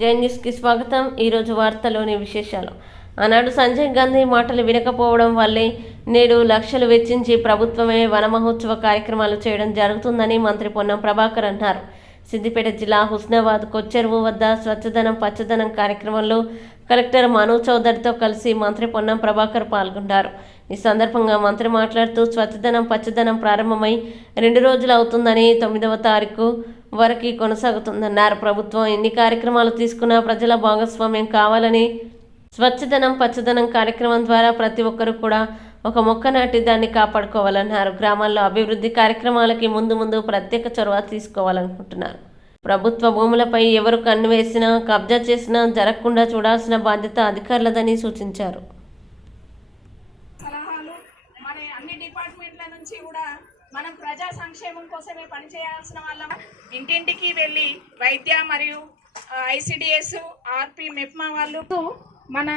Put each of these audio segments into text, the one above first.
జై న్యూస్కి స్వాగతం. ఈరోజు వార్తలోని విశేషాలు. ఆనాడు సంజయ్ గాంధీ మాటలు వినకపోవడం వల్లే నేడు లక్షలు వెచ్చించి ప్రభుత్వమే వనమహోత్సవ కార్యక్రమాలు చేయడం జరుగుతుందని మంత్రి పొన్నం ప్రభాకర్ అన్నారు. సిద్దిపేట జిల్లా హుస్నాబాద్ కొచ్చెరువు వద్ద స్వచ్ఛదనం పచ్చదనం కార్యక్రమంలో కలెక్టర్ మను చౌదరితో కలిసి మంత్రి పొన్నం ప్రభాకర్ పాల్గొన్నారు ఈ సందర్భంగా మంత్రి మాట్లాడుతూ స్వచ్ఛదనం పచ్చదనం ప్రారంభమై రెండు రోజులు అవుతుందని తొమ్మిదవ తారీఖు వరకు కొనసాగుతుందన్నారు. ప్రభుత్వం ఎన్ని కార్యక్రమాలు తీసుకున్నా ప్రజల భాగస్వామ్యం కావాలని స్వచ్ఛదనం పచ్చదనం కార్యక్రమం ద్వారా ప్రతి ఒక్కరూ కూడా ఒక మొక్క నాటి దాన్ని కాపాడుకోవాలన్నారు. గ్రామాల్లో అభివృద్ధి కార్యక్రమాలకి ముందు ముందు ప్రత్యేక చొరవ తీసుకోవాలనుకుంటున్నారు. ప్రభుత్వ భూములపై ఎవరు కన్ను వేసినా కబ్జా చేసినా జరగకుండా చూడాల్సిన బాధ్యత అధికారులదని సూచించారు. సలహాలు అన్ని డిపార్ట్మెంట్ల నుంచి కూడా మనం ప్రజా సంక్షేమం కోసమే పనిచేయాల్సిన వాళ్ళం. ఇంటింటికి వెళ్ళి వైద్య మరియు ఐసిడిఎస్ ఆర్పి మెప్మా వాళ్ళు మన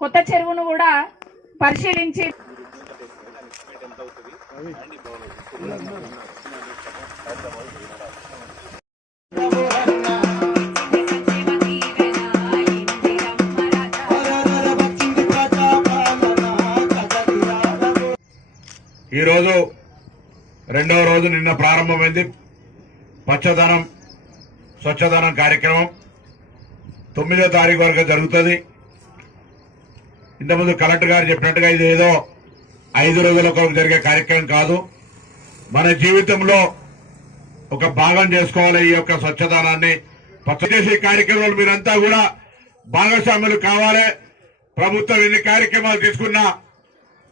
కొత్త చెరువును కూడా పరిశీలించి ఈరోజు రెండవ రోజు నిన్న ప్రారంభమైంది పచ్చదనం స్వచ్ఛదనం కార్యక్రమం. తొమ్మిదో తారీఖు వరకు జరుగుతుంది. ఇంతకుముందు కలెక్టర్ గారు చెప్పినట్టుగా ఇది ఏదో ఐదు రోజుల కొరకు జరిగే కార్యక్రమం కాదు. మన జీవితంలో ఒక భాగం చేసుకోవాలి ఈ యొక్క స్వచ్ఛదనాన్ని. పచ్చ చేసే కార్యక్రమాలు మీరంతా కూడా భాగస్వాములు కావాలి. ప్రభుత్వం ఎన్ని కార్యక్రమాలు తీసుకున్నా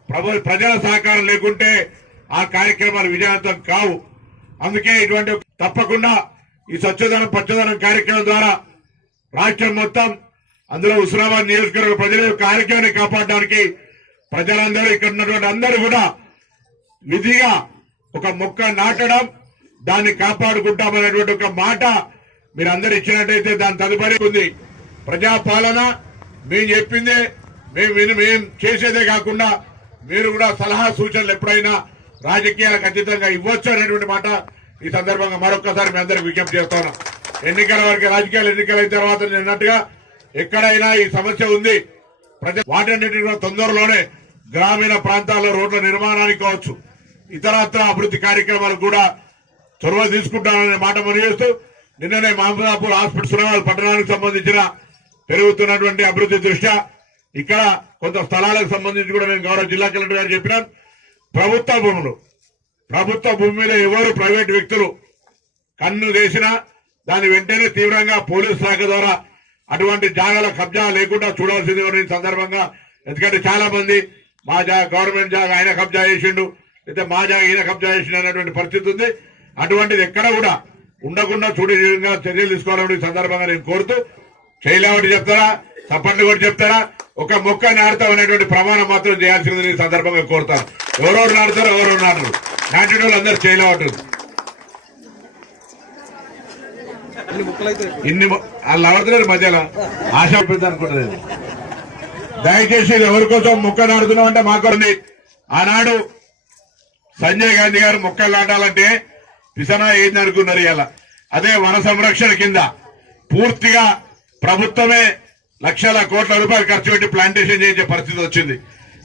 ప్రభు ప్రజల సహకారం లేకుంటే ఆ కార్యక్రమాలు విజయవంతం కావు. అందుకే ఇటువంటి తప్పకుండా ఈ స్వచ్ఛదనం పచ్చదనం కార్యక్రమం ద్వారా రాష్ట్రం మొత్తం అందులో హుస్నాబాద్ నియోజకవర్గ ప్రజల యొక్క ఆరోగ్యాన్ని కాపాడడానికి ప్రజలందరూ ఇక్కడ ఉన్నటువంటి అందరూ కూడా విధిగా ఒక మొక్క నాటడం దాన్ని కాపాడుకుంటామనేటువంటి ఒక మాట మీరు అందరు ఇచ్చినట్టయితే దాని తదుపరి ఉంది. ప్రజాపాలన మేము చెప్పిందే మేము మేము చేసేదే కాకుండా మీరు కూడా సలహా సూచనలు ఎప్పుడైనా రాజకీయాలకు అతీతంగా ఇవ్వచ్చు అనేటువంటి మాట ఈ సందర్భంగా మరొక్కసారి మీ అందరికి విజ్ఞప్తి చేస్తాను ఎన్నికల వరకు రాజకీయాలు ఎన్నికలైన తర్వాత నేను ఎక్కడైనా ఈ సమస్య ఉంది. ప్రజ వాటన్నిటిని తొందరలోనే గ్రామీణ ప్రాంతాల్లో రోడ్ల నిర్మాణానికి కావచ్చు ఇతరత్ర అభివృద్ధి కార్యక్రమాలకు కూడా చొరవ తీసుకుంటాననే మాట మనవేస్తూ నిన్ననే మహమ్మదాపూర్ హాస్పిటల్ సునావాల్ పట్టణానికి సంబంధించిన పెరుగుతున్నటువంటి అభివృద్ధి దృష్ట్యా ఇక్కడ కొంత స్థలాలకు సంబంధించి కూడా నేను గౌరవ జిల్లా కలెక్టర్ గారు చెప్పినాను ప్రభుత్వ భూములు. ప్రభుత్వ భూమి మీద ఎవరు ప్రైవేట్ వ్యక్తులు కన్ను వేసినా దాని వెంటనే తీవ్రంగా పోలీసు శాఖ ద్వారా అటువంటి జాగాల కబ్జా లేకుండా చూడాల్సింది ఈ సందర్భంగా ఎందుకంటే చాలా మంది మా జా గవర్నమెంట్ జాగా ఆయన కబ్జా చేసిండు లేదా మా జాగా ఈయన కబ్జా చేసిండు అనేటువంటి పరిస్థితి ఉంది. అటువంటిది ఎక్కడ కూడా ఉండకుండా చూడే విధంగా చర్యలు తీసుకోవాలని సందర్భంగా నేను కోరుతూ చేయలేవటి చెప్తారా? తప్పండి కూడా చెప్తారా? ఒక మొక్క నాటుతాం అనేటువంటి ప్రమాణం మాత్రం చేయాల్సింది ఈ సందర్భంగా కోరుతాను. ఎవరెవరు నాటుతారో ఎవరెవరు నాటరు నాటిన వాళ్ళు అందరూ చేయలేవట్టు ఇన్ని వాళ్ళు నడుతున్నారు మధ్యలో. ఆశ అనుకుంటుంది దయచేసి ఎవరి కోసం మొక్క నాడుతున్నాం అంటే మాకు ఆనాడు సంజయ్ గాంధీ గారు మొక్కలు నాటాలంటే పిసనా ఏంది అనుకున్నారు ఇలా అదే వన సంరక్షణ కింద పూర్తిగా ప్రభుత్వమే లక్షల కోట్ల రూపాయలు ఖర్చు పెట్టి ప్లాంటేషన్ చేయించే పరిస్థితి వచ్చింది.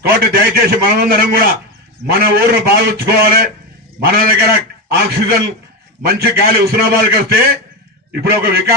కాబట్టి దయచేసి మనమందరం కూడా మన ఊరును బాగుంచుకోవాలి. మన దగ్గర ఆక్సిజన్ మంచి గాలి హుస్నాబాద్కి వస్తే ఇప్పుడు ఒక వికాస్